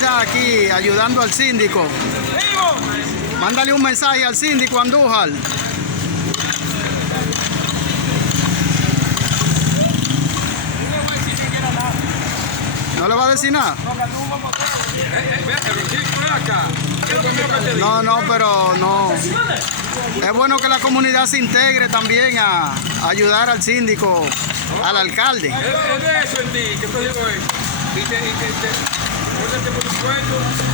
comunidad aquí ayudando al síndico. Mándale un mensaje al síndico Andújar. ¿No le va a decir nada? No, pero no. Es bueno que la comunidad se integre también a ayudar al síndico, al alcalde. Es de eso en ti, que te digo eso. Y te por supuesto.